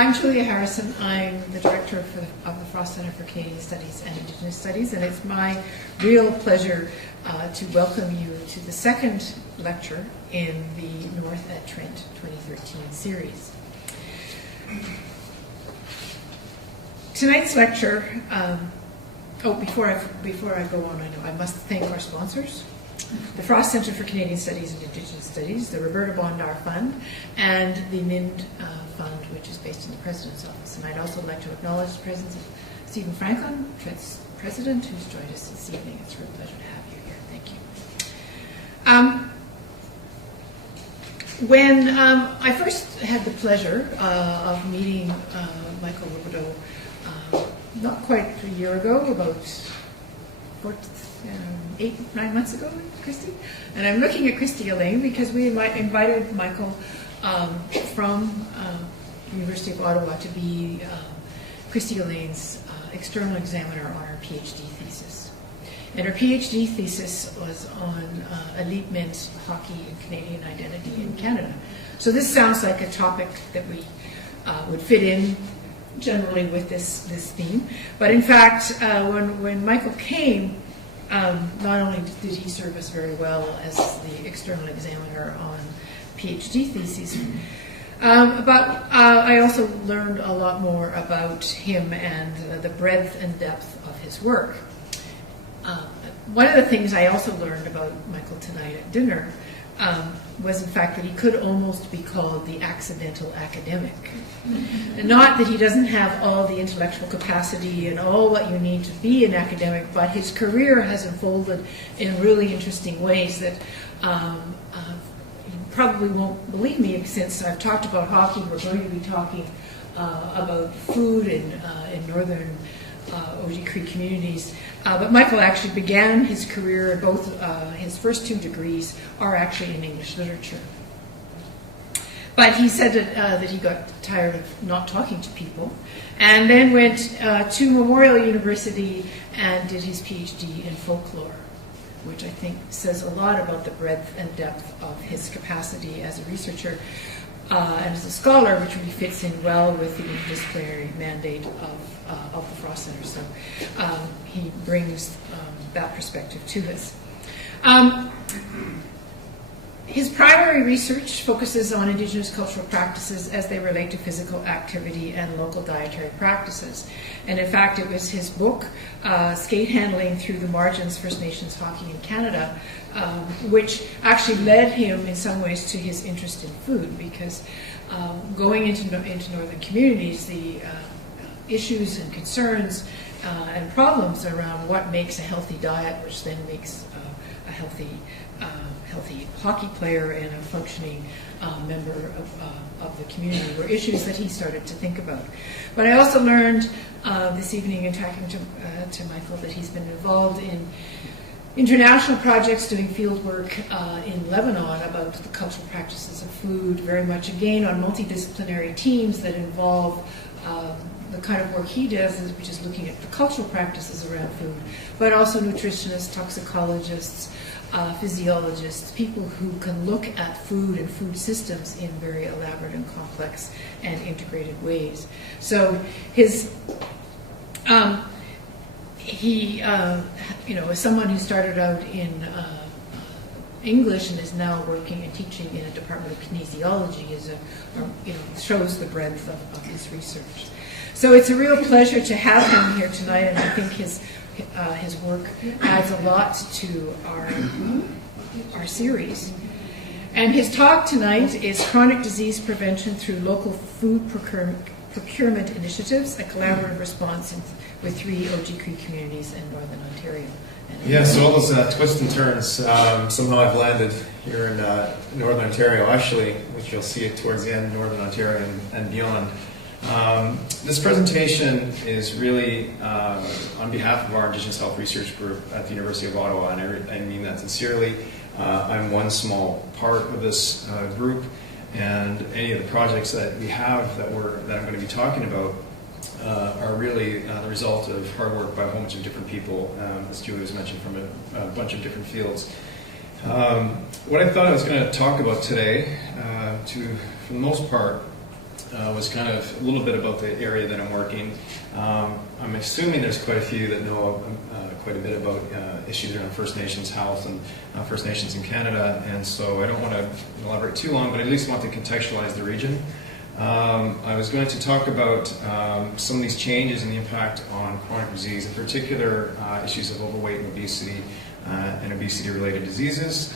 I'm Julia Harrison. I'm the director of the Frost Centre for Canadian Studies and Indigenous Studies, and it's my real pleasure to welcome you to the second lecture in the North at Trent 2013 series. Tonight's lecture, before I go on, I must thank our sponsors. The Frost Centre for Canadian Studies and Indigenous Studies, the Roberta Bondar Fund, and the MIND Fund, which is based in the President's Office. And I'd also like to acknowledge the presence of Stephen Franklin, Trent's President, who's joined us this evening. It's a real pleasure to have you here. Thank you. When I first had the pleasure of meeting Michael Robidoux not quite a year ago, about 8-9 months ago, Christy, and I'm looking at Christy Elaine because we invited Michael from the University of Ottawa to be Christy Elaine's external examiner on her PhD thesis. And her PhD thesis was on elite men's hockey and Canadian identity in Canada. So this sounds like a topic that we would fit in generally with this theme. But in fact, when Michael came, not only did he serve us very well as the external examiner on PhD theses, but I also learned a lot more about him and the breadth and depth of his work. One of the things I also learned about Michael tonight at dinner was in fact that he could almost be called the accidental academic. And not that he doesn't have all the intellectual capacity and all what you need to be an academic, but his career has unfolded in really interesting ways that you probably won't believe me, since I've talked about hockey. We're going to be talking about food in northern Oji-Cree communities. But Michael actually began his career, both his first 2 degrees are actually in English literature. But he said that he got tired of not talking to people, and then went to Memorial University and did his PhD in folklore, which I think says a lot about the breadth and depth of his capacity as a researcher and as a scholar, which really fits in well with the interdisciplinary mandate of the Frost Centre. So he brings that perspective to us. His primary research focuses on Indigenous cultural practices as they relate to physical activity and local dietary practices. And in fact, it was his book, Skate Handling Through the Margins, First Nations Hockey in Canada, which actually led him in some ways to his interest in food, because going into northern communities, the issues and concerns and problems around what makes a healthy diet, which then makes a healthy hockey player and a functioning member of the community, were issues that he started to think about. But I also learned this evening in talking to Michael that he's been involved in international projects doing field work in Lebanon about the cultural practices of food, very much again on multidisciplinary teams that involve the kind of work he does, which is looking at the cultural practices around food, but also nutritionists, toxicologists, physiologists, people who can look at food and food systems in very elaborate and complex and integrated ways. So his he is someone who started out in English and is now working and teaching in a department of kinesiology, shows the breadth of his research. So it's a real pleasure to have him here tonight, and I think his work adds a lot to our series. And his talk tonight is Chronic Disease Prevention Through Local Food Procurement Initiatives, a collaborative response with 3 Oji-Cree communities in Northern Ontario. Yeah, so all those twists and turns, somehow I've landed here in Northern Ontario, actually, which you'll see it towards the end, Northern Ontario and beyond. This presentation is really on behalf of our Indigenous Health Research Group at the University of Ottawa, and I mean that sincerely. I'm one small part of this group, and any of the projects that we have that I'm going to be talking about are really the result of hard work by a whole bunch of different people, as Julie was mentioned, from a bunch of different fields. What I thought I was going to talk about today, for the most part, was kind of a little bit about the area that I'm working. I'm assuming there's quite a few that know quite a bit about issues around First Nations health and First Nations in Canada, and so I don't want to elaborate too long, but I at least want to contextualize the region. I was going to talk about some of these changes and the impact on chronic disease, in particular issues of overweight and obesity-related diseases.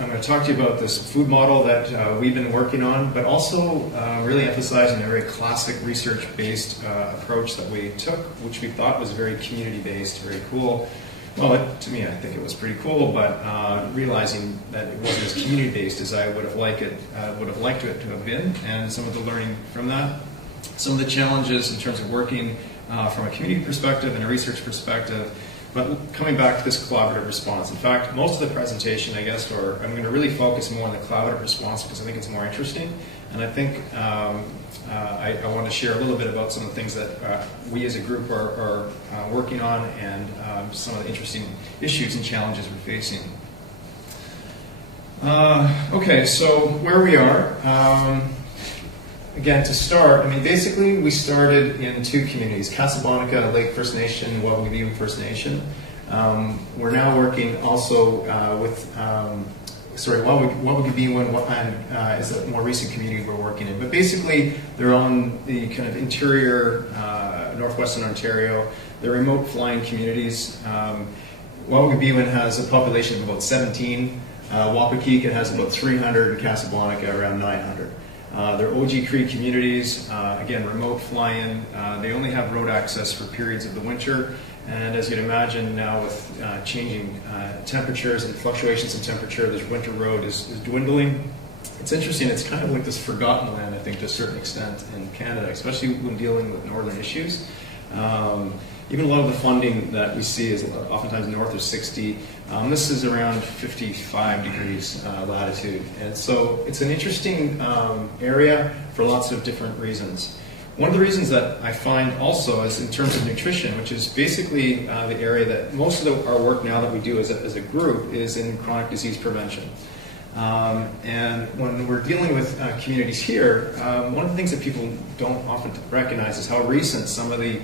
I'm going to talk to you about this food model that we've been working on, but also really emphasizing a very classic research-based approach that we took, which we thought was very community-based, very cool. Well, to me, I think it was pretty cool, but realizing that it wasn't as community-based as I would have liked it to have been, and some of the learning from that, some of the challenges in terms of working from a community perspective and a research perspective. But coming back to this collaborative response, in fact, most of the presentation, I guess, I'm going to really focus more on the collaborative response because I think it's more interesting. And I think I want to share a little bit about some of the things that we as a group are working on and some of the interesting issues and challenges we're facing. Okay, so where we are. Again, to start, I mean, basically we started in two communities, Casablanca Lake First Nation, Waterloo First Nation. We're now working also with, Waterloo is a more recent community we're working in. But basically, they're on the kind of interior northwestern Ontario. They're remote flying communities. Waterloo has a population of about 17. Wapakeka has about 300, and Casablanca around 900. They're Oji-Cree communities, again, remote fly-in. They only have road access for periods of the winter, and as you'd imagine now with changing temperatures and fluctuations in temperature, this winter road is dwindling. It's interesting, it's kind of like this forgotten land, I think, to a certain extent in Canada, especially when dealing with northern issues. Even a lot of the funding that we see is oftentimes north of 60. This is around 55 degrees latitude. And so it's an interesting area for lots of different reasons. One of the reasons that I find also is in terms of nutrition, which is basically the area that most of our work now that we do as a group is in chronic disease prevention. And when we're dealing with communities here, one of the things that people don't often recognize is how recent some of the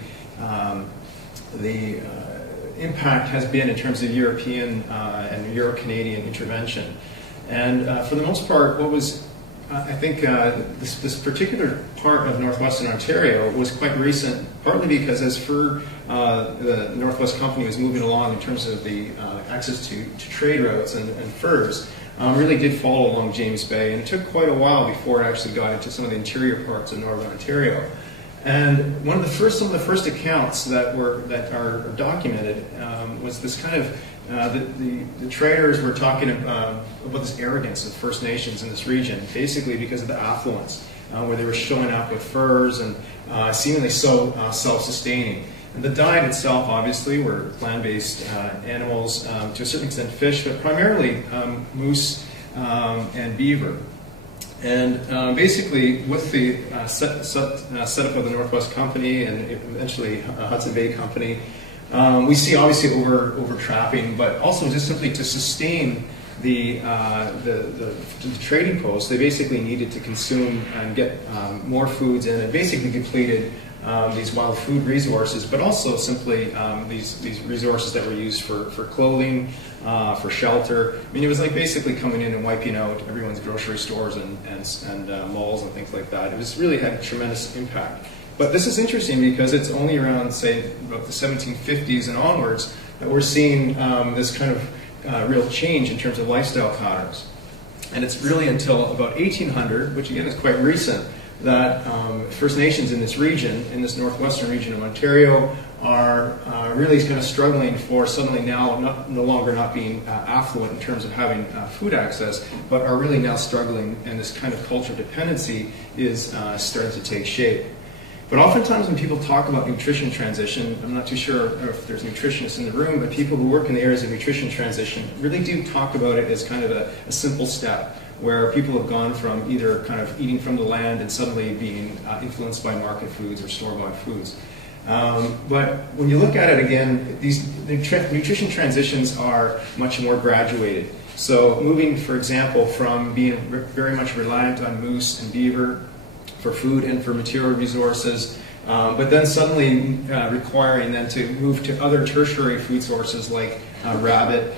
impact has been in terms of European and Euro-Canadian intervention. And for the most part, what was, I think, this particular part of northwestern Ontario was quite recent, partly because as the Northwest Company was moving along in terms of the access to trade routes and furs, really did follow along James Bay, and it took quite a while before it actually got into some of the interior parts of northern Ontario. And some of the first accounts that are documented was this kind of the traders were talking about this arrogance of First Nations in this region, basically because of the affluence, where they were showing up with furs and seemingly so self-sustaining. And the diet itself, obviously, were land-based animals, to a certain extent fish, but primarily moose and beaver. And basically, with the setup of the Northwest Company and eventually Hudson Bay Company, we see obviously over-trapping, but also just simply to sustain the trading posts, they basically needed to consume and get more foods in, and basically depleted these wild food resources, but also simply these resources that were used for clothing, for shelter. I mean, it was like basically coming in and wiping out everyone's grocery stores and malls and things like that. It was really had a tremendous impact. But this is interesting because it's only around, say, about the 1750s and onwards that we're seeing this kind of real change in terms of lifestyle patterns. And it's really until about 1800, which again is quite recent, that First Nations in this region, in this northwestern region of Ontario, are really kind of struggling for suddenly now no longer not being affluent in terms of having food access, but are really now struggling, and this kind of culture dependency is starting to take shape. But oftentimes when people talk about nutrition transition, I'm not too sure if there's nutritionists in the room, but people who work in the areas of nutrition transition really do talk about it as kind of a simple step, where people have gone from either kind of eating from the land and suddenly being influenced by market foods or store-bought foods. But when you look at it again, these nutrition transitions are much more graduated. So moving, for example, from being very much reliant on moose and beaver for food and for material resources, but then suddenly requiring then to move to other tertiary food sources like rabbit,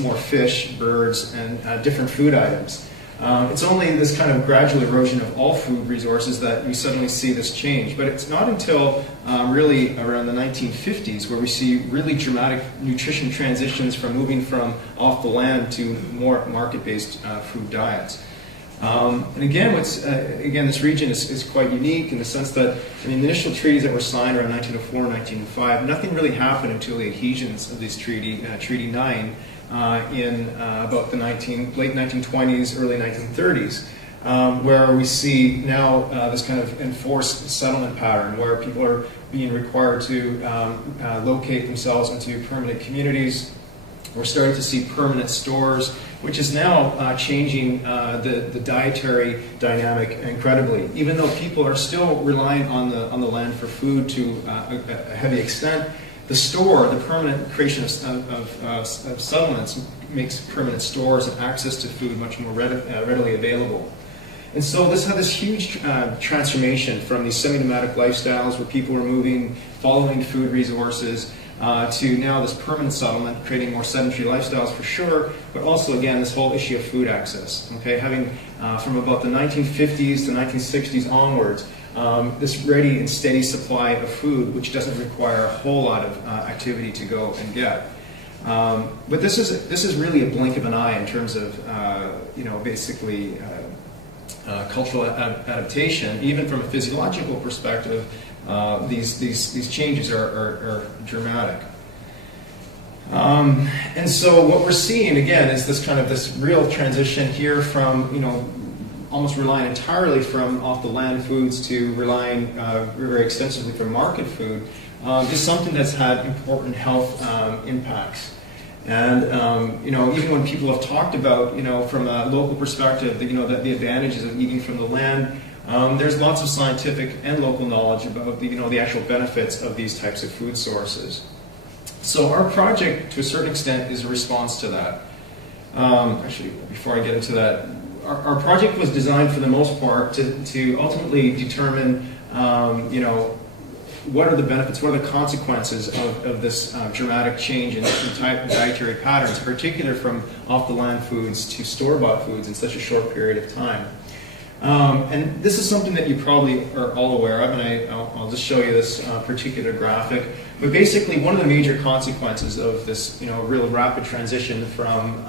more fish, birds, and different food items. It's only this kind of gradual erosion of all food resources that we suddenly see this change. But it's not until really around the 1950s where we see really dramatic nutrition transitions from moving from off the land to more market-based food diets. And again, this region is quite unique in the sense that, I mean, the initial treaties that were signed around 1904 and 1905, nothing really happened until the adhesions of this treaty, Treaty 9, in about the late 1920s, early 1930s, where we see now this kind of enforced settlement pattern where people are being required to locate themselves into permanent communities. We're starting to see permanent stores, which is now changing the dietary dynamic incredibly. Even though people are still relying on the land for food to a heavy extent, the store, the permanent creation of settlements makes permanent stores and access to food much more readily available. And so this had this huge transformation from these semi-nomadic lifestyles where people were moving, following food resources, to now this permanent settlement, creating more sedentary lifestyles for sure, but also, again, this whole issue of food access. Okay, having from about the 1950s to 1960s onwards, this ready and steady supply of food, which doesn't require a whole lot of activity to go and get. But this is really a blink of an eye in terms of basically cultural adaptation. Even from a physiological perspective, these changes are dramatic. And so what we're seeing again is this real transition here from almost relying entirely from off the land foods to relying very extensively from market food, is something that's had important health impacts. And even when people have talked about from a local perspective the advantages of eating from the land, there's lots of scientific and local knowledge about the actual benefits of these types of food sources. So our project, to a certain extent, is a response to that. Actually, before I get into that, our project was designed for the most part to ultimately determine, what are the benefits, what are the consequences of this dramatic change in dietary patterns, particularly from off-the-land foods to store-bought foods in such a short period of time. And this is something that you probably are all aware of, and I'll just show you this particular graphic. But basically, one of the major consequences of this, real rapid transition from,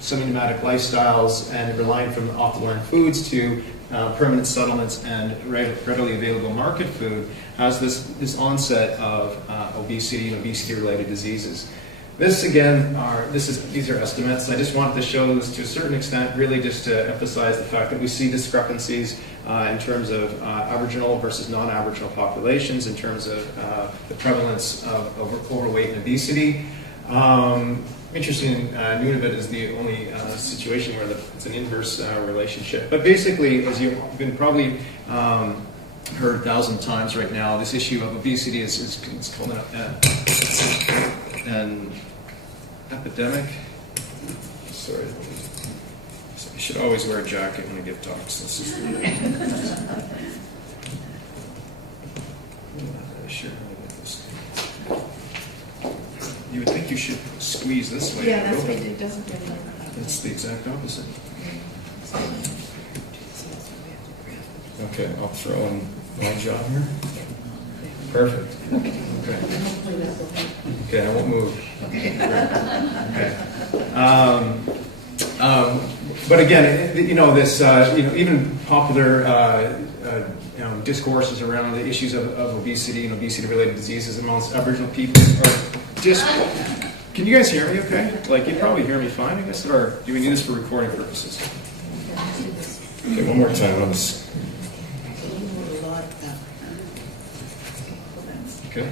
semi-nomadic lifestyles and relying from off-the-land foods to permanent settlements and readily available market food has this onset of obesity and obesity-related diseases. This again these are estimates. I just wanted to show this to a certain extent, really just to emphasize the fact that we see discrepancies in terms of Aboriginal versus non-Aboriginal populations, in terms of the prevalence of overweight and obesity. Interesting, Nunavut is the only situation where it's an inverse relationship. But basically, as you've been probably heard 1,000 times right now, this issue of obesity is called an epidemic. Sorry, I should always wear a jacket when I give talks. This is sure. You would think you should squeeze this way. Yeah, that's what it doesn't really like that. It's the exact opposite. Okay, I'll throw in my job here. Perfect. Okay, I won't move. Okay. But again, this even popular discourses around the issues of obesity and obesity-related diseases amongst Aboriginal people are just. Can you guys hear me? Okay, like you probably hear me fine, I guess, or do we need this for recording purposes? Okay, one more time on this. Okay.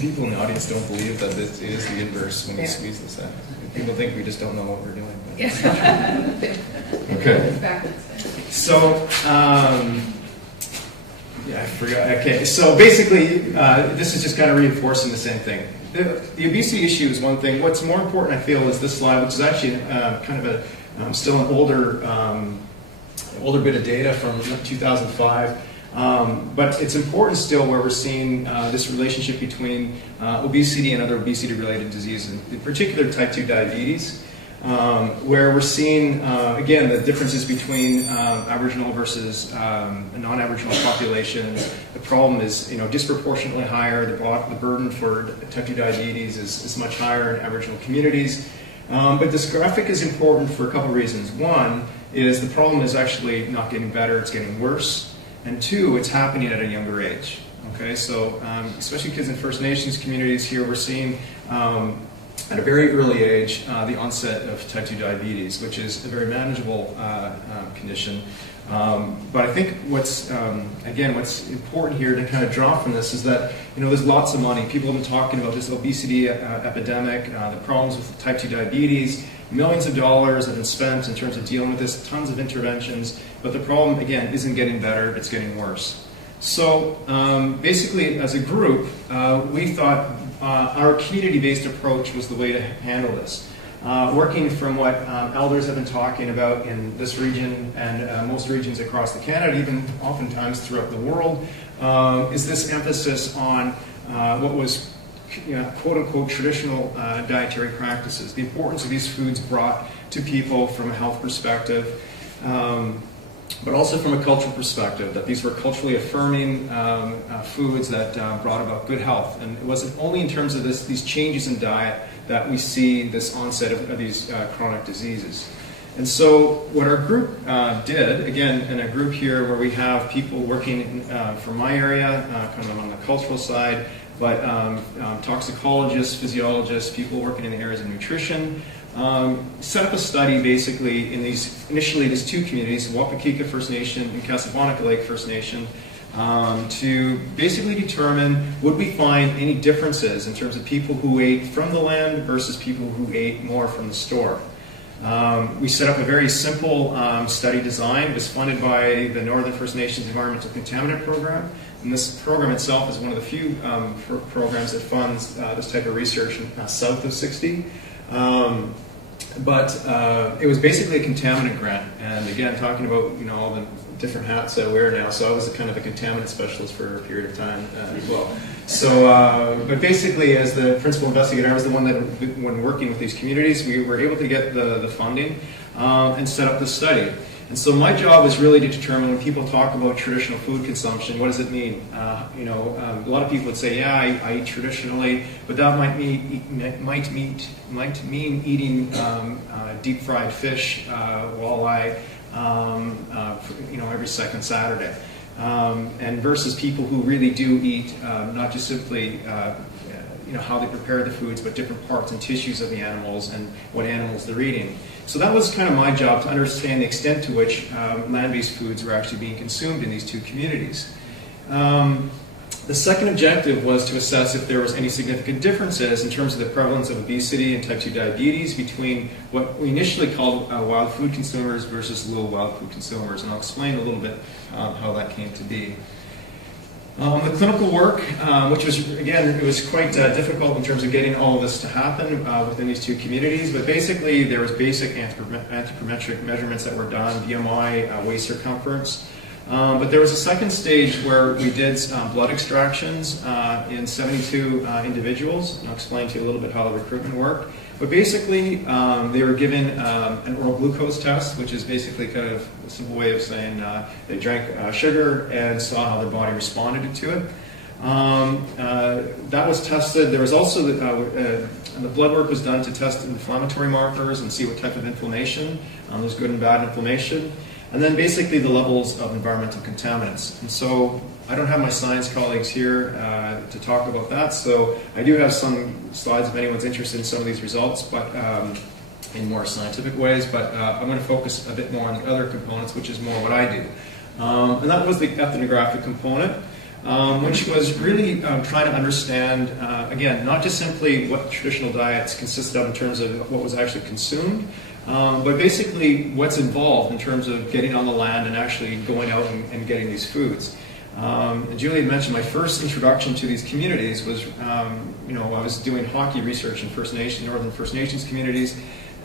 People in the audience don't believe that this is the inverse when you squeeze this out. People think we just don't know what we're doing. Okay. So, yeah, I forgot. Okay, so basically, this is just kind of reinforcing the same thing. the obesity issue is one thing. What's more important, I feel, is this slide, which is actually kind of still an older bit of data from 2005. But it's important still where we're seeing this relationship between obesity and other obesity-related diseases, in particular type 2 diabetes, where we're seeing, again, the differences between Aboriginal versus non-Aboriginal populations. The problem is, disproportionately higher. The burden for type 2 diabetes is much higher in Aboriginal communities. But this graphic is important for a couple of reasons. One is the problem is actually not getting better, it's getting worse. And two, it's happening at a younger age. Okay, so especially kids in First Nations communities here, we're seeing at a very early age the onset of type 2 diabetes, which is a very manageable condition. But I think what's important here to kind of draw from this is that there's lots of money. People have been talking about this obesity epidemic, the problems with type 2 diabetes. Millions of dollars have been spent in terms of dealing with this, tons of interventions, but the problem, again, isn't getting better, it's getting worse. So basically, as a group, we thought our community-based approach was the way to handle this. Working from what elders have been talking about in this region and most regions across the Canada, even oftentimes throughout the world, is this emphasis on what was quote-unquote traditional dietary practices, the importance of these foods brought to people from a health perspective, but also from a cultural perspective, that these were culturally affirming foods that brought about good health. And it wasn't only in terms of these changes in diet that we see this onset of these chronic diseases. And so what our group did, again, in a group here where we have people working from my area, kind of on the cultural side, but toxicologists, physiologists, people working in the areas of nutrition, set up a study basically in initially these two communities, Wapakika First Nation and Casablanca Lake First Nation, to basically determine would we find any differences in terms of people who ate from the land versus people who ate more from the store. We set up a very simple study design. It was funded by the Northern First Nations Environmental Contaminant Program. And this program itself is one of the few programs that funds this type of research south of 60. But it was basically a contaminant grant. And again, talking about all the different hats I wear now. So I was kind of a contaminant specialist for a period of time as well. So, but basically, as the principal investigator, I was the one that, when working with these communities, we were able to get the funding and set up the study. And so my job is really to determine when people talk about traditional food consumption, what does it mean? A lot of people would say, yeah, I eat traditionally, but that might mean eating deep fried fish, walleye, every second Saturday. And versus people who really do eat not just simply how they prepare the foods, but different parts and tissues of the animals and what animals they're eating. So that was kind of my job, to understand the extent to which land-based foods were actually being consumed in these two communities. The second objective was to assess if there was any significant differences in terms of the prevalence of obesity and type 2 diabetes between what we initially called wild food consumers versus low wild food consumers. And I'll explain a little bit how that came to be. The clinical work, which was, again, it was quite difficult in terms of getting all of this to happen within these two communities, but basically there was basic anthropometric measurements that were done, BMI, waist circumference. But there was a second stage where we did blood extractions in 72 individuals, and I'll explain to you a little bit how the recruitment worked. But basically, they were given an oral glucose test, which is basically kind of a simple way of saying they drank sugar and saw how their body responded to it. That was tested. There was also the blood work was done to test inflammatory markers and see what type of inflammation. There's good and bad inflammation. And then basically the levels of environmental contaminants. And so I don't have my science colleagues here to talk about that, so I do have some slides if anyone's interested in some of these results, but in more scientific ways, but I'm going to focus a bit more on the other components, which is more what I do. And that was the ethnographic component, which was really trying to understand, again, not just simply what traditional diets consisted of in terms of what was actually consumed, but basically what's involved in terms of getting on the land and actually going out and getting these foods. And Julie had mentioned my first introduction to these communities was, I was doing hockey research in Northern First Nations communities.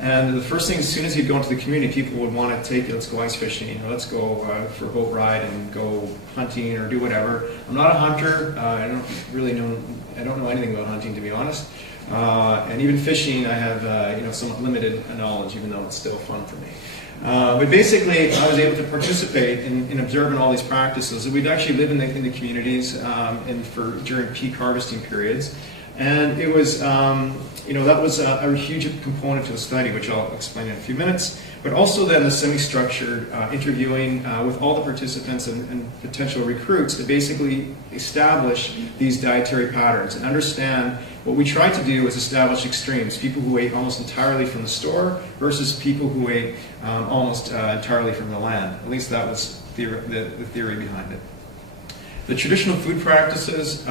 And the first thing, as soon as you'd go into the community, people would want to take you, let's go ice fishing, let's go for a boat ride and go hunting or do whatever. I'm not a hunter. I don't know anything about hunting, to be honest. And even fishing, I have somewhat limited knowledge, even though it's still fun for me. But basically, I was able to participate in observing all these practices. We'd actually live in the communities during peak harvesting periods. And it was, that was a huge component to the study, which I'll explain in a few minutes. But also then the semi-structured interviewing with all the participants and potential recruits to basically establish these dietary patterns and understand what we tried to do was establish extremes, people who ate almost entirely from the store versus people who ate almost entirely from the land. At least that was the theory behind it. The traditional food practices,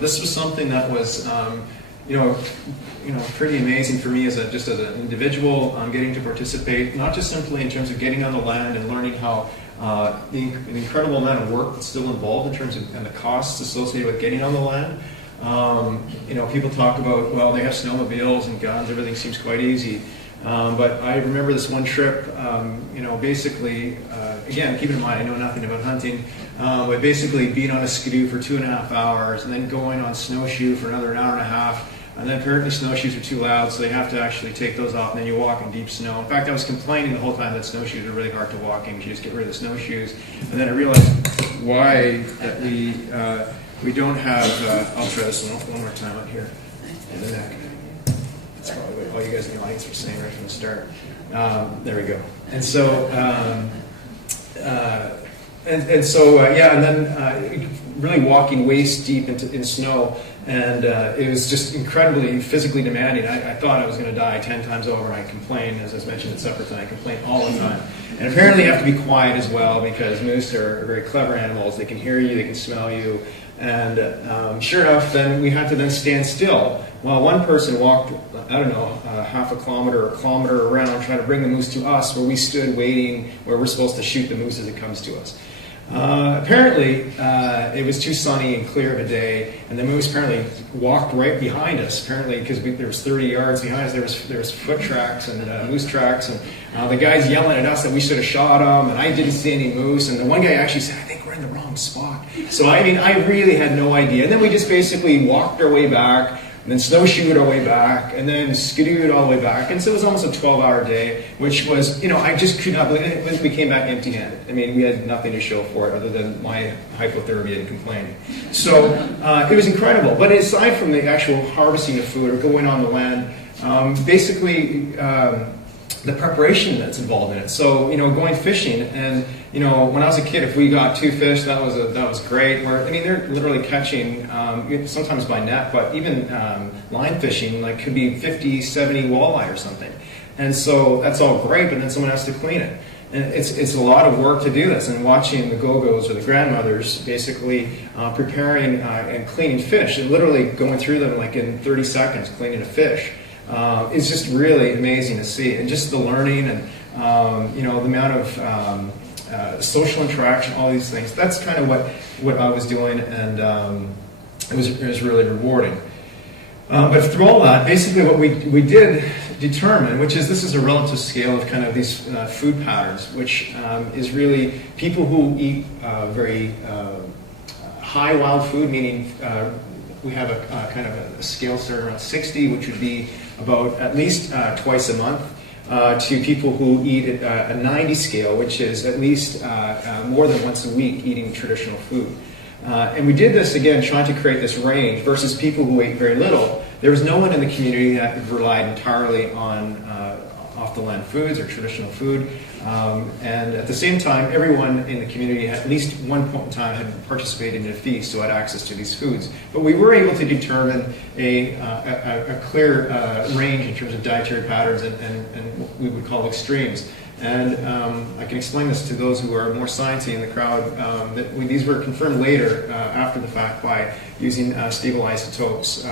this was something that was pretty amazing for me just as an individual, getting to participate, not just simply in terms of getting on the land and learning how the incredible amount of work that's still involved in terms of and the costs associated with getting on the land. People talk about, well, they have snowmobiles and guns, everything seems quite easy. But I remember this one trip, basically, again, keep in mind, I know nothing about hunting, but basically being on a skidoo for 2.5 hours and then going on snowshoe for another 1.5 hours, and then apparently snowshoes are too loud, so they have to actually take those off, and then you walk in deep snow. In fact, I was complaining the whole time that snowshoes are really hard to walk in, you just get rid of the snowshoes. And then I realized why that we don't have, I'll try this one more time out here in the neck. That's probably what all you guys in the audience were saying right from the start. There we go. And so, and then really walking waist deep in snow, and it was just incredibly physically demanding. I thought I was going to die 10 times over, and I complained, as I mentioned at supper tonight, I complained all the time. And apparently you have to be quiet as well, because moose are very clever animals. They can hear you, they can smell you. And sure enough, then we had to then stand still while one person walked, I don't know, half a kilometer or a kilometer around trying to bring the moose to us, where we stood waiting, where we're supposed to shoot the moose as it comes to us. Apparently, it was too sunny and clear of a day, and the moose apparently walked right behind us. Apparently, because there was 30 yards behind us, there was foot tracks and moose tracks, and the guys yelling at us that we should have shot them, and I didn't see any moose. And the one guy actually said, "I think we're in the wrong spot." So I really had no idea. And then we just basically walked our way back, and then snowshoed our way back, and then skidooed all the way back. And so it was almost a 12-hour day, which was, I just could not believe it. We came back empty-handed. I mean, we had nothing to show for it other than my hypothermia and complaining. So it was incredible. But aside from the actual harvesting of food or going on the land, basically the preparation that's involved in it. So, going fishing, and when I was a kid, if we got 2 fish, that was great. They're literally catching, sometimes by net, but even line fishing, could be 50, 70 walleye or something. And so that's all great, but then someone has to clean it. And it's a lot of work to do this, and watching the go-go's or the grandmothers basically preparing and cleaning fish, and literally going through them in 30 seconds, cleaning a fish. It's just really amazing to see, and just the learning and the amount of social interaction, all these things. That's kind of what I was doing, and it was really rewarding. But through all that, basically what we did determine, which is this is a relative scale of kind of these food patterns, which is really people who eat very high wild food, meaning we have a kind of a scale starting around 60, which would be about at least twice a month, to people who eat a 90 scale, which is at least more than once a week eating traditional food. And we did this, again, trying to create this range versus people who ate very little. There was no one in the community that relied entirely on off-the-land foods or traditional food. And at the same time, everyone in the community at least one point in time had participated in a feast, so had access to these foods. But we were able to determine a clear range in terms of dietary patterns and what we would call extremes. And I can explain this to those who are more sciencey in the crowd, that these were confirmed later after the fact by using stable isotopes,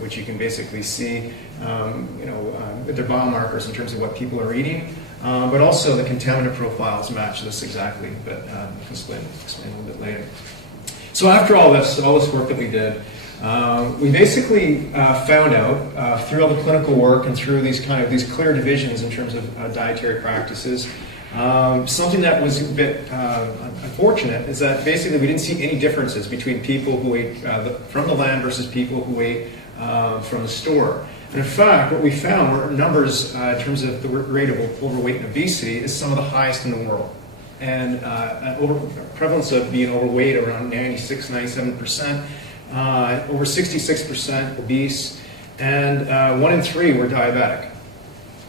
which you can basically see their biomarkers in terms of what people are eating, but also the contaminant profiles match this exactly, but I'll explain a little bit later. So after all this work that we did, we basically found out through all the clinical work and through these clear divisions in terms of dietary practices, something that was a bit unfortunate is that basically we didn't see any differences between people who ate from the land versus people who ate from the store. And in fact, what we found were numbers in terms of the rate of overweight and obesity is some of the highest in the world. And prevalence of being overweight around 96, 97%, over 66% obese, and 1 in 3 were diabetic.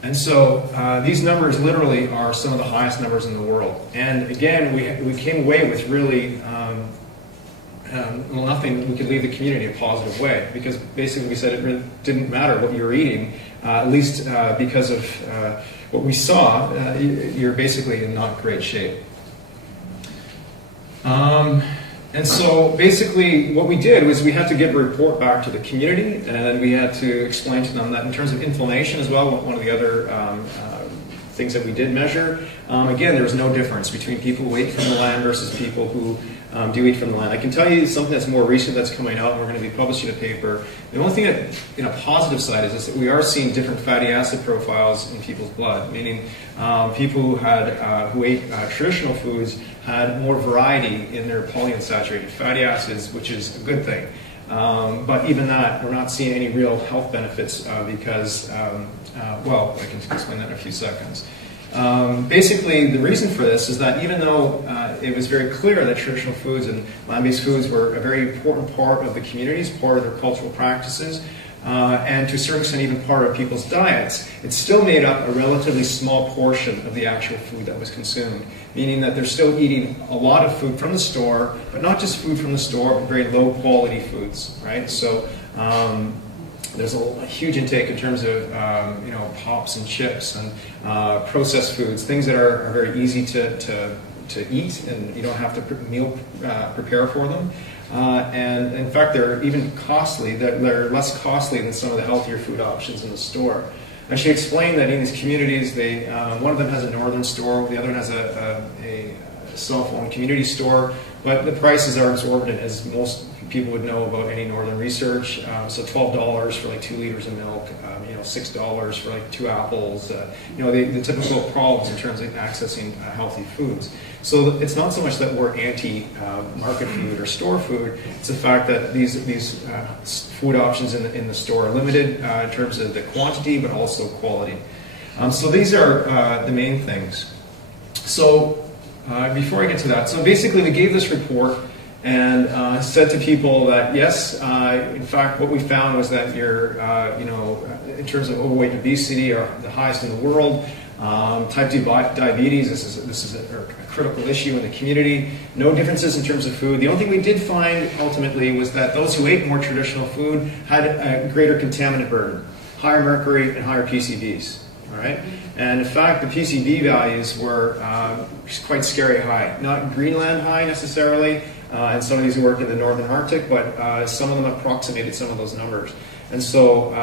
And so these numbers literally are some of the highest numbers in the world. And again, we came away with really nothing. We could leave the community a positive way, because basically we said it really didn't matter what you were eating, at least because of what we saw, you're basically in not great shape. And so basically what we did was we had to give a report back to the community, and we had to explain to them that in terms of inflammation as well, one of the other things that we did measure, again, there was no difference between people who ate from the land versus people who do eat from the land. I can tell you something that's more recent that's coming out, and we're going to be publishing a paper. The only thing that, in a positive side, is that we are seeing different fatty acid profiles in people's blood, meaning people who ate traditional foods had more variety in their polyunsaturated fatty acids, which is a good thing. But even that, we're not seeing any real health benefits because, well, I can explain that in a few seconds. Basically, the reason for this is that even though it was very clear that traditional foods and land-based foods were a very important part of the communities, part of their cultural practices, and to a certain extent even part of people's diets, it still made up a relatively small portion of the actual food that was consumed, meaning that they're still eating a lot of food from the store, but not just food from the store, but very low quality foods, right? So there's a huge intake in terms of pops and chips and processed foods, things that are very easy to eat, and you don't have to prepare for them. And in fact, they're even costly. They're less costly than some of the healthier food options in the store. I should explain that in these communities, one of them has a northern store, the other one has a cell-phone community store, but the prices are exorbitant, as most people would know about any northern research. So $12 for like 2 liters of milk, $6 for like 2 apples. The typical problems in terms of accessing healthy foods. So it's not so much that we're anti-market food or store food. It's the fact that these food options in the store are limited in terms of the quantity, but also quality. So these are the main things. So before I get to that, so basically we gave this report and said to people that yes, in fact, what we found was that you're, in terms of overweight and obesity, are the highest in the world. Type 2 diabetes, this is a critical issue in the community. No differences in terms of food. The only thing we did find ultimately was that those who ate more traditional food had a greater contaminant burden, higher mercury and higher PCBs. All right? And in fact, the PCB values were quite scary high. Not Greenland high necessarily, and some of these work in the northern Arctic, but some of them approximated some of those numbers. And so,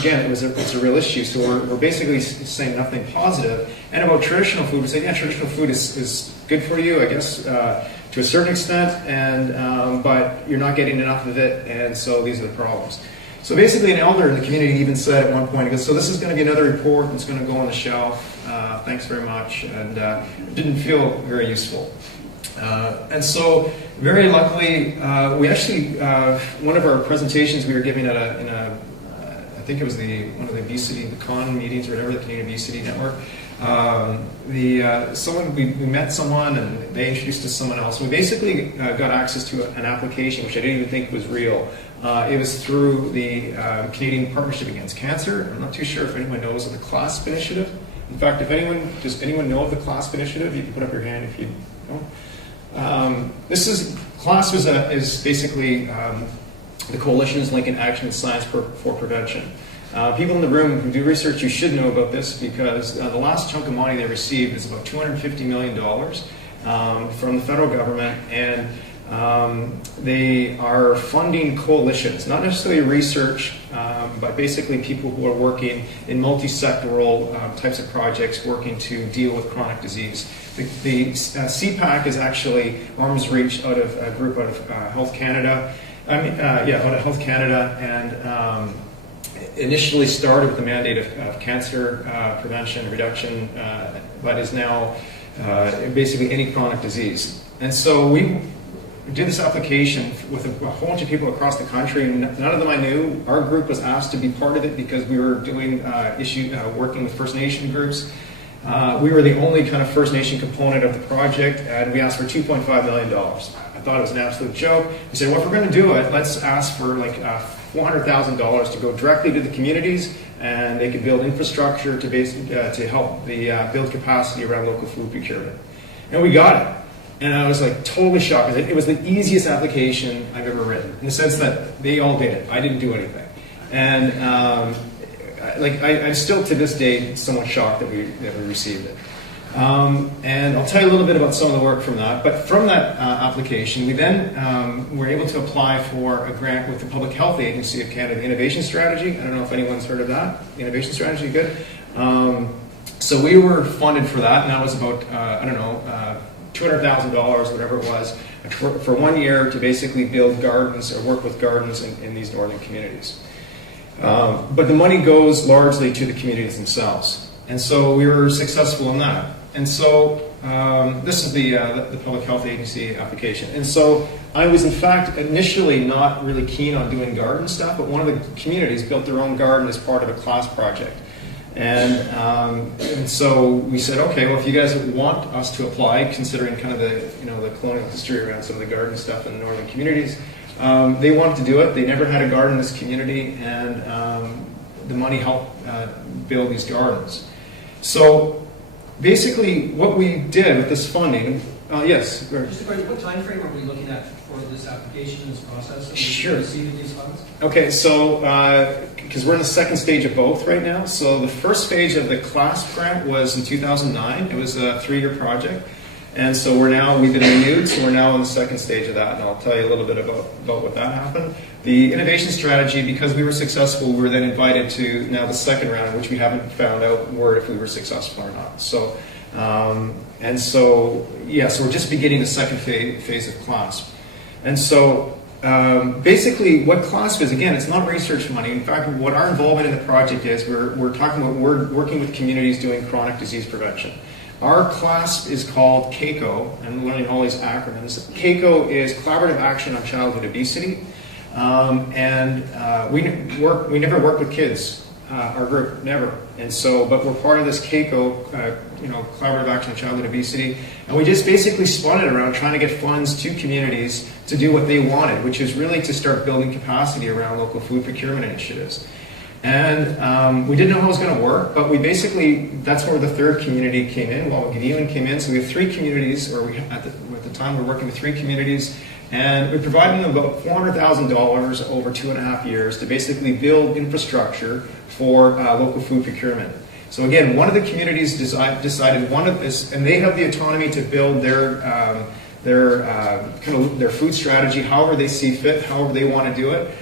again, it's a real issue. So we're basically saying nothing positive. And about traditional food, we say, yeah, traditional food is good for you, I guess, to a certain extent, and but you're not getting enough of it, and so these are the problems. So basically, an elder in the community even said at one point, he goes, so this is going to be another report, and it's going to go on the shelf. Thanks very much. And it didn't feel very useful. And so, very luckily, we actually, one of our presentations we were giving at I think it was one of the obesity, the CON meetings or whatever, the Canadian Obesity Network. We met someone and they introduced us to someone else. We basically got access to an application which I didn't even think was real. It was through the Canadian Partnership Against Cancer. I'm not too sure if anyone knows of the CLASP initiative. In fact, does anyone know of the CLASP initiative? You can put up your hand if you don't. CLASP is basically the Coalition's Lincoln Action and Science for Prevention. People in the room who do research, you should know about this because the last chunk of money they received is about $250 million from the federal government, and They are funding coalitions, not necessarily research, but basically people who are working in multi-sectoral types of projects working to deal with chronic disease. The CPAC is actually arm's reach out of a group out of Health Canada. Out of Health Canada, and initially started with the mandate of cancer prevention, reduction, but is now basically any chronic disease. And so we did this application with a whole bunch of people across the country, and none of them I knew. Our group was asked to be part of it because we were doing working with First Nation groups. We were the only kind of First Nation component of the project, and we asked for $2.5 million. I thought it was an absolute joke. We said, well, if we're going to do it, let's ask for like $400,000 to go directly to the communities, and they could build infrastructure to help build capacity around local food procurement. And we got it. And I was like totally shocked. It was the easiest application I've ever written, in the sense that they all did it. I didn't do anything. And I'm still to this day somewhat shocked that we received it. And I'll tell you a little bit about some of the work from that. But from that application, we then were able to apply for a grant with the Public Health Agency of Canada, the Innovation Strategy. I don't know if anyone's heard of that. The Innovation Strategy, good. So we were funded for that, and that was about, $200,000, whatever it was, for 1 year to basically build gardens or work with gardens in these northern communities. But the money goes largely to the communities themselves. And so we were successful in that. And so this is the Public Health Agency application. And so I was, in fact, initially not really keen on doing garden stuff, but one of the communities built their own garden as part of a class project. And so we said, okay, well, if you guys want us to apply, considering kind of the colonial history around some of the garden stuff in the northern communities, they wanted to do it. They never had a garden in this community, and the money helped build these gardens. So basically what we did with this funding, yes? Just a question, what time frame are we looking at for this application and this process? Sure. Receiving these funds? Okay, so because we're in the second stage of both right now. So the first stage of the class grant was in 2009. It was a 3-year project. And so we've been renewed, so we're now in the second stage of that, and I'll tell you a little bit about what that happened. The innovation strategy, because we were successful, we were then invited to now the second round, which we haven't found out if we were successful or not. So, so we're just beginning the second phase of CLASP. And so basically what CLASP is, again, it's not research money. In fact, what our involvement in the project is, we're working with communities doing chronic disease prevention. Our CLASP is called CACO, and I'm learning all these acronyms. CACO is Collaborative Action on Childhood Obesity, we never work with kids, our group, never. And so, but we're part of this CACO, Collaborative Action on Childhood Obesity, and we just basically spun it around trying to get funds to communities to do what they wanted, which is really to start building capacity around local food procurement initiatives. And we didn't know how it was going to work, but that's where the third community came in, Waterloo came in. So we have 3 communities, at the time we were working with 3 communities, and we provided them about $400,000 over 2.5 years to basically build infrastructure for local food procurement. So again, one of the communities decided one of this, and they have the autonomy to build their food strategy however they see fit, however they want to do it.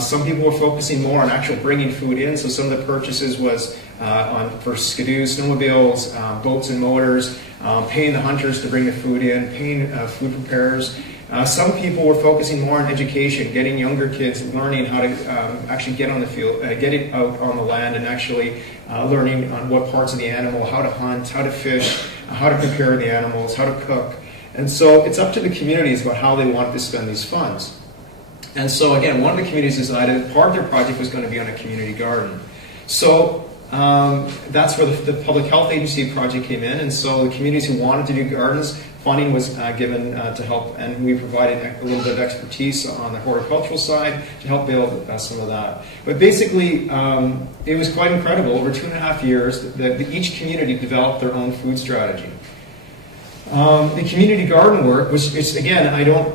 Some people were focusing more on actually bringing food in, so some of the purchases was for skidoos, snowmobiles, boats and motors, paying the hunters to bring the food in, paying food preparers. Some people were focusing more on education, getting younger kids learning how to actually get on the field, getting out on the land and actually learning on what parts of the animal, how to hunt, how to fish, how to prepare the animals, how to cook. And so it's up to the communities about how they want to spend these funds. And so again, one of the communities decided part of their project was going to be on a community garden. So that's where the Public Health Agency project came in, and so the communities who wanted to do gardens, funding was given to help, and we provided a little bit of expertise on the horticultural side to help build some of that. But basically, it was quite incredible. Over 2.5 years, each community developed their own food strategy. The community garden work, which again, I don't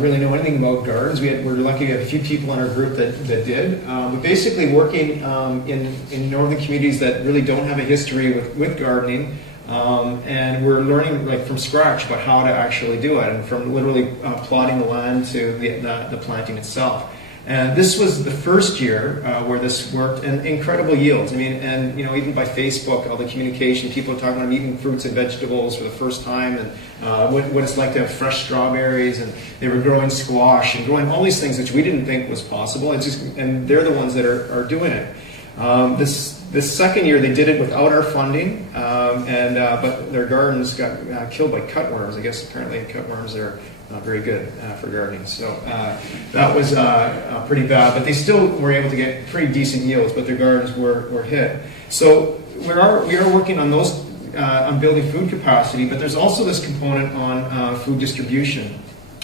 really know anything about gardens. We're lucky to have a few people in our group that did. But basically working in northern communities that really don't have a history with gardening, And we're learning like from scratch about how to actually do it, and from literally plotting the land to the planting itself. And this was the first year where this worked, and incredible yields. I mean, and even by Facebook, all the communication, people are talking about eating fruits and vegetables for the first time, and what it's like to have fresh strawberries, and they were growing squash and growing all these things which we didn't think was possible. And they're the ones that are doing it. This second year, they did it without our funding, but their gardens got killed by cutworms. I guess apparently cutworms are not very good for gardening. So that was pretty bad, but they still were able to get pretty decent yields, but their gardens were hit. So we are working on those, on building food capacity, but there's also this component on food distribution.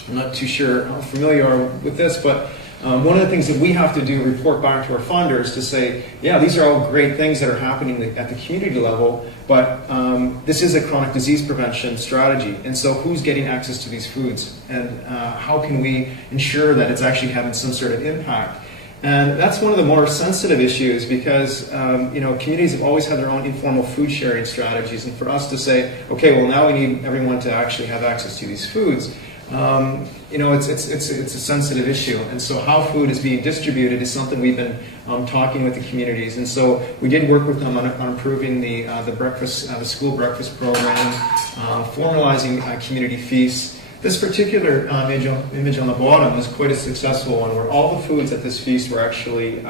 I'm not too sure how familiar you are with this, but one of the things that we have to do, report back to our funders to say, yeah, these are all great things that are happening at the community level, but this is a chronic disease prevention strategy. And so who's getting access to these foods? And how can we ensure that it's actually having some sort of impact? And that's one of the more sensitive issues because communities have always had their own informal food sharing strategies. And for us to say, okay, well now we need everyone to actually have access to these foods, it's a sensitive issue, and so how food is being distributed is something we've been talking with the communities, and so we did work with them on improving the school breakfast program, formalizing community feasts. This particular image on the bottom was quite a successful one, where all the foods at this feast were actually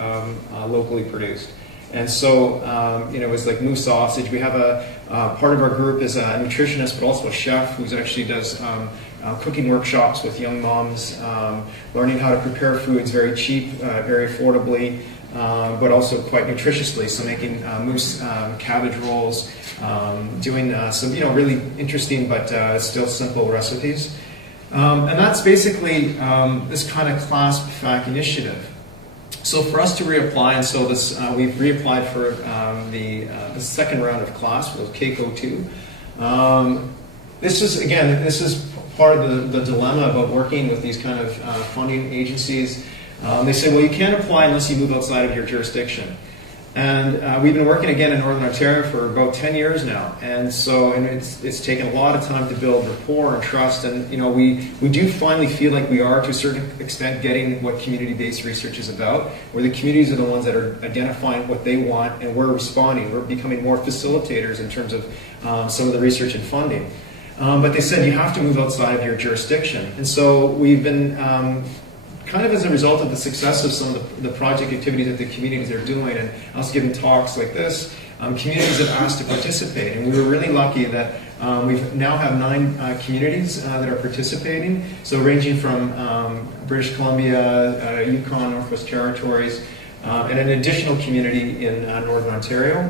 locally produced. And so, it was like moose sausage. We have part of our group is a nutritionist, but also a chef who actually does cooking workshops with young moms, learning how to prepare foods very cheap, very affordably, but also quite nutritiously. So making moose cabbage rolls, doing some really interesting but still simple recipes. And that's basically this kind of CLASP FAC initiative. So for us to reapply, and so this we've reapplied for the second round of CLASP, with CAECO 2. This is part of the dilemma about working with these kind of funding agencies. They say, well, you can't apply unless you move outside of your jurisdiction. And we've been working again in Northern Ontario for about 10 years now, and it's taken a lot of time to build rapport and trust. And we do finally feel like we are, to a certain extent, getting what community-based research is about, where the communities are the ones that are identifying what they want, and we're responding. We're becoming more facilitators in terms of some of the research and funding. But they said you have to move outside of your jurisdiction, and so we've been kind of as a result of the success of some of the project activities that the communities are doing, and us giving talks like this, communities have asked to participate. And we were really lucky that we now have 9 communities that are participating, so ranging from British Columbia, Yukon, Northwest Territories, and an additional community in Northern Ontario.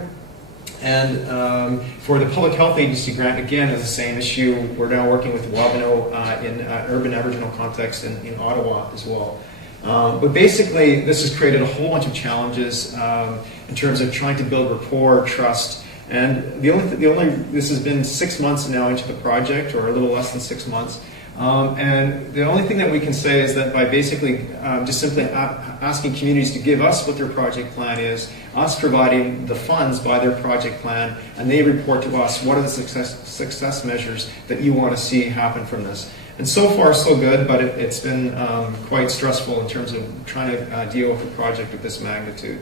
And for the Public Health Agency grant, again, is the same issue. We're now working with Robidoux in urban Aboriginal context in Ottawa as well. But basically, this has created a whole bunch of challenges in terms of trying to build rapport, trust. And this has been 6 months now into the project, or a little less than 6 months. And the only thing that we can say is that by basically just simply asking communities to give us what their project plan is, us providing the funds by their project plan, and they report to us what are the success measures that you want to see happen from this. And so far so good, but it's been quite stressful in terms of trying to deal with a project of this magnitude.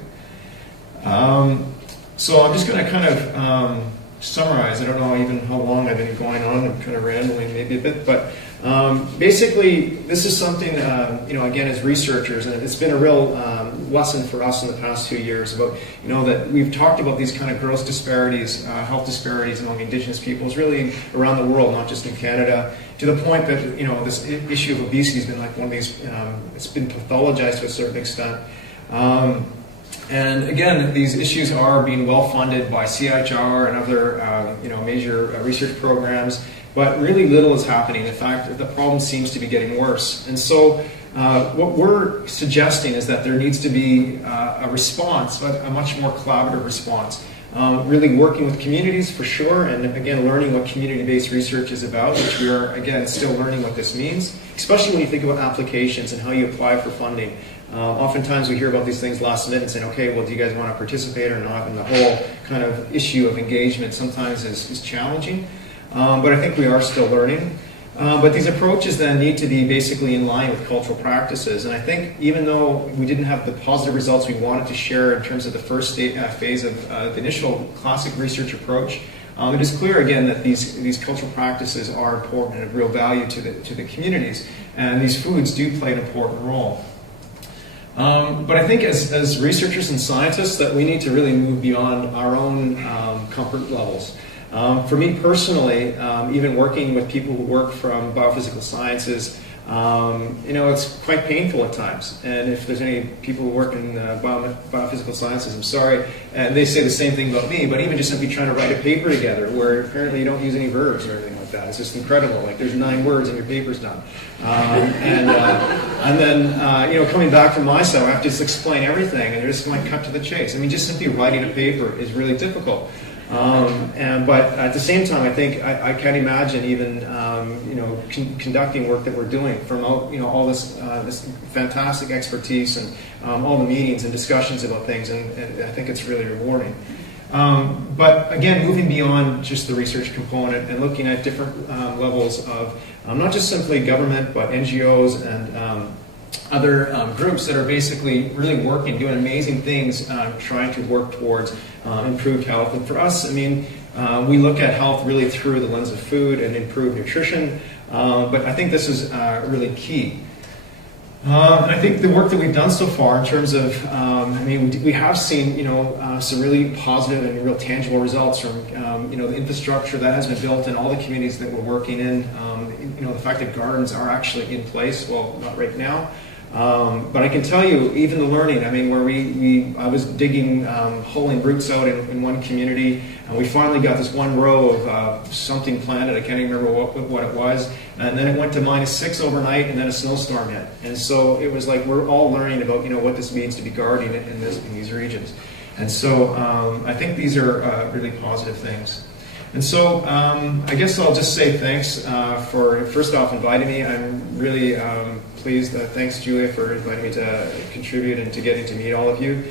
So I'm just going to kind of summarize. I don't know even how long I've been going on. I'm kind of rambling maybe a bit, but basically this is something, again, as researchers, and it's been a real lesson for us in the past 2 years about, that we've talked about these kind of gross disparities, health disparities among Indigenous peoples, really around the world, not just in Canada, to the point that, this issue of obesity has been like one of these, it's been pathologized to a certain extent. And again, these issues are being well funded by CIHR and other major research programs, but really little is happening. In fact, the problem seems to be getting worse. And so what we're suggesting is that there needs to be a response, a much more collaborative response. Really working with communities for sure, and again learning what community-based research is about, which we are again still learning what this means, especially when you think about applications and how you apply for funding. Oftentimes we hear about these things last minute and saying, okay, well, do you guys want to participate or not? And the whole kind of issue of engagement sometimes is challenging. But I think we are still learning. But these approaches then need to be basically in line with cultural practices. And I think even though we didn't have the positive results we wanted to share in terms of the first phase of the initial classic research approach, it is clear again that these cultural practices are important and of real value to the communities. And these foods do play an important role. But I think as researchers and scientists that we need to really move beyond our own comfort levels. For me personally, even working with people who work from biophysical sciences, it's quite painful at times. And if there's any people who work in biophysical sciences, I'm sorry, and they say the same thing about me, but even just simply trying to write a paper together where apparently you don't use any verbs or anything like that. It's just incredible. Like there's 9 words and your paper's done. And then coming back from my side, I have to just explain everything and they're just going to cut to the chase. I mean, just simply writing a paper is really difficult. But at the same time, I think I can't imagine even conducting work that we're doing from all this fantastic expertise and all the meetings and discussions about things, and I think it's really rewarding. But again, moving beyond just the research component and looking at different levels of not just simply government, but NGOs and other groups that are basically really working, doing amazing things, trying to work towards improved health. And for us, I mean, we look at health really through the lens of food and improved nutrition, but I think this is really key. And I think the work that we've done so far in terms of, we have seen, some really positive and real tangible results from, the infrastructure that has been built in all the communities that we're working in. The fact that gardens are actually in place, well, not right now. But I can tell you, even the learning, where I was digging, holing roots out in one community, and we finally got this one row of something planted, I can't even remember what it was, and then it went to -6 overnight, and then a snowstorm hit. And so it was like we're all learning about, what this means to be gardening in these regions. And so I think these are really positive things. And so I guess I'll just say thanks for, first off, inviting me. I'm really pleased. Thanks, Julia, for inviting me to contribute and to getting to meet all of you.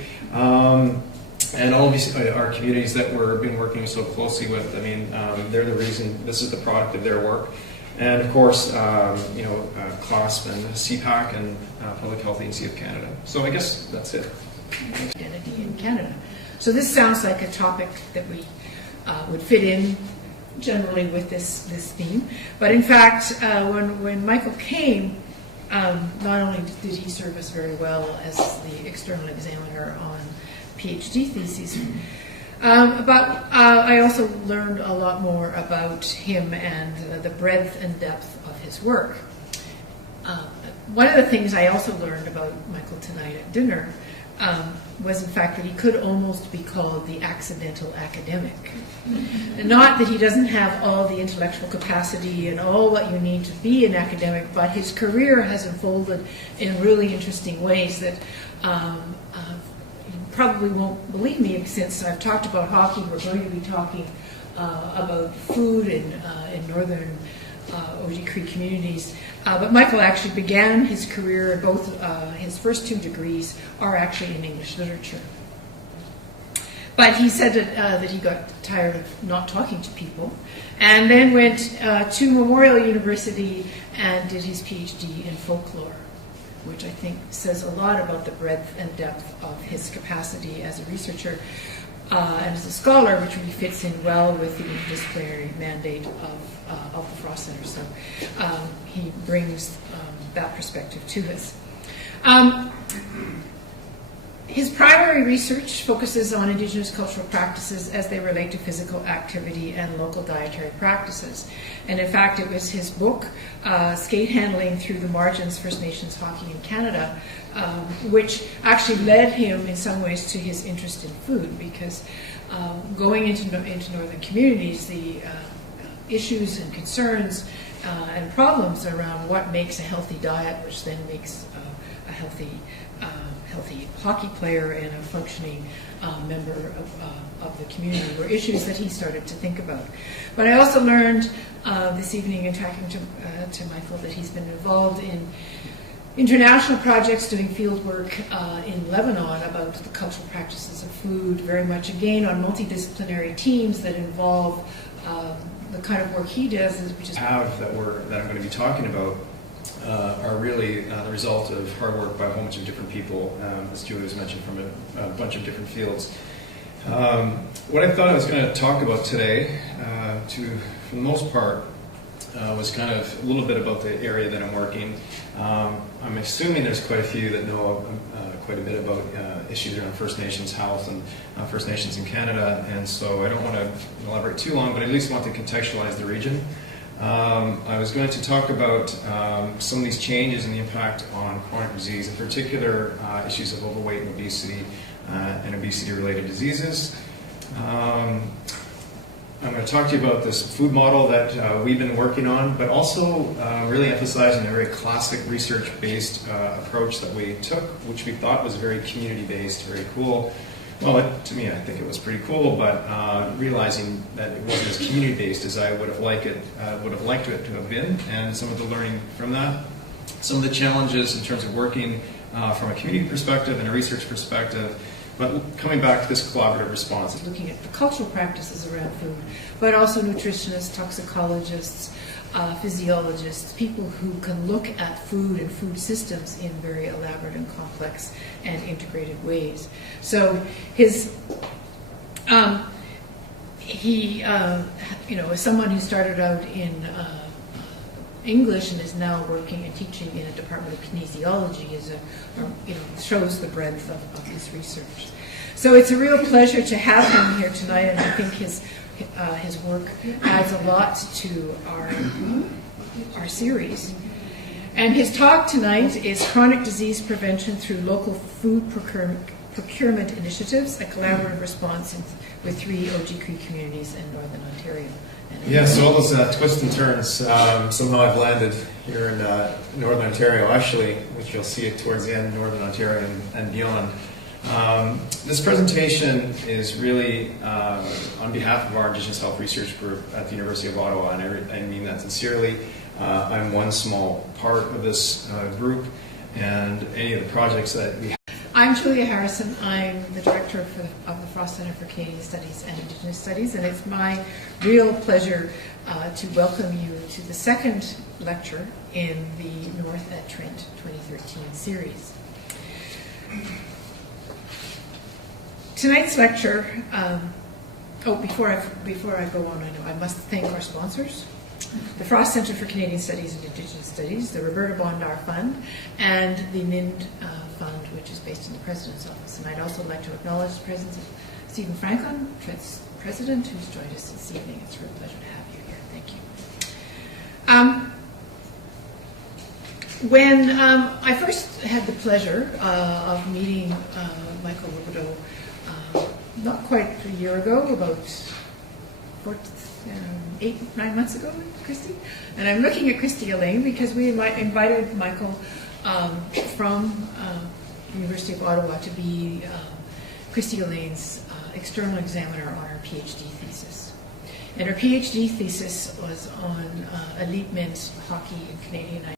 And all of these, our communities that we've been working so closely with, they're the reason, this is the product of their work. And of course, CLASP and CPAC and Public Health Agency of Canada. So I guess that's it. Identity in Canada. So this sounds like a topic that we would fit in generally with this theme. But in fact, when Michael came, not only did he serve us very well as the external examiner on PhD theses, but I also learned a lot more about him and the breadth and depth of his work. One of the things I also learned about Michael tonight at dinner was in fact that he could almost be called the accidental academic. And not that he doesn't have all the intellectual capacity and all what you need to be an academic, but his career has unfolded in really interesting ways that you probably won't believe me, since I've talked about hockey. We're going to be talking about food in northern Oji-Cree communities. But Michael actually began his career, both his first 2 degrees are actually in English literature. But he said that he got tired of not talking to people, and then went to Memorial University and did his PhD in folklore, which I think says a lot about the breadth and depth of his capacity as a researcher and as a scholar, which really fits in well with the interdisciplinary mandate of the Frost Center. So he brings that perspective to us. His primary research focuses on Indigenous cultural practices as they relate to physical activity and local dietary practices. And in fact, it was his book, Skate Handling Through the Margins, First Nations Hockey in Canada, which actually led him in some ways to his interest in food, because going into northern communities, the issues and concerns and problems around what makes a healthy diet, which then makes a healthy hockey player and a functioning member of the community, were issues that he started to think about. But I also learned this evening in talking to Michael that he's been involved in international projects doing field work in Lebanon about the cultural practices of food, very much again on multidisciplinary teams that involve the kind of work he does, which is that I'm going to be talking about are really the result of hard work by a whole bunch of different people, as Julie has mentioned, from a bunch of different fields. What I thought I was going to talk about today, for the most part, was kind of a little bit about the area that I'm working. I'm assuming there's quite a few that know quite a bit about issues around First Nations health and First Nations in Canada, and so I don't want to elaborate too long, but I at least want to contextualize the region. I was going to talk about some of these changes and the impact on chronic disease, in particular issues of overweight and obesity and obesity-related diseases. I'm going to talk to you about this food model that we've been working on, but also really emphasizing a very classic research-based approach that we took, which we thought was very community-based, very cool. Well, to me, I think it was pretty cool, but realizing that it wasn't as community-based as I would have liked it to have been, and some of the learning from that, some of the challenges in terms of working from a community perspective and a research perspective, but coming back to this collaborative response. Looking at the cultural practices around food, but also nutritionists, toxicologists, physiologists, people who can look at food and food systems in very elaborate and complex and integrated ways. So his, as someone who started out in English and is now working and teaching in a department of kinesiology, shows the breadth of his research. So it's a real pleasure to have him here tonight, and I think his work adds a lot to our series. And his talk tonight is Chronic Disease Prevention Through Local Food Procurement Initiatives, a collaborative response with 3 Oji-Cree communities in Northern Ontario. Yeah, so all those twists and turns, somehow I've landed here in Northern Ontario, actually, which you'll see it towards the end, Northern Ontario and beyond. This presentation is really on behalf of our Indigenous Health Research Group at the University of Ottawa, and I mean that sincerely. I'm one small part of this group, and any of the projects that we have. I'm Julia Harrison. I'm the director of the Frost Centre for Canadian Studies and Indigenous Studies, and it's my real pleasure to welcome you to the second lecture in the North at Trent 2013 series. Tonight's lecture, before I go on, I must thank our sponsors. The Frost Centre for Canadian Studies and Indigenous Studies, the Roberta Bondar Fund, and the NIND Fund, which is based in the President's Office. And I'd also like to acknowledge the presence of Stephen Franklin, Trent's President, who's joined us this evening. It's a real pleasure to have you here. Thank you. When I first had the pleasure of meeting Michael Robidoux not quite a year ago, about 8-9 months ago, Christy. And I'm looking at Christy Elaine because we invited Michael from the University of Ottawa to be Christy Elaine's external examiner on her PhD thesis. And her PhD thesis was on elite men's hockey in Canadian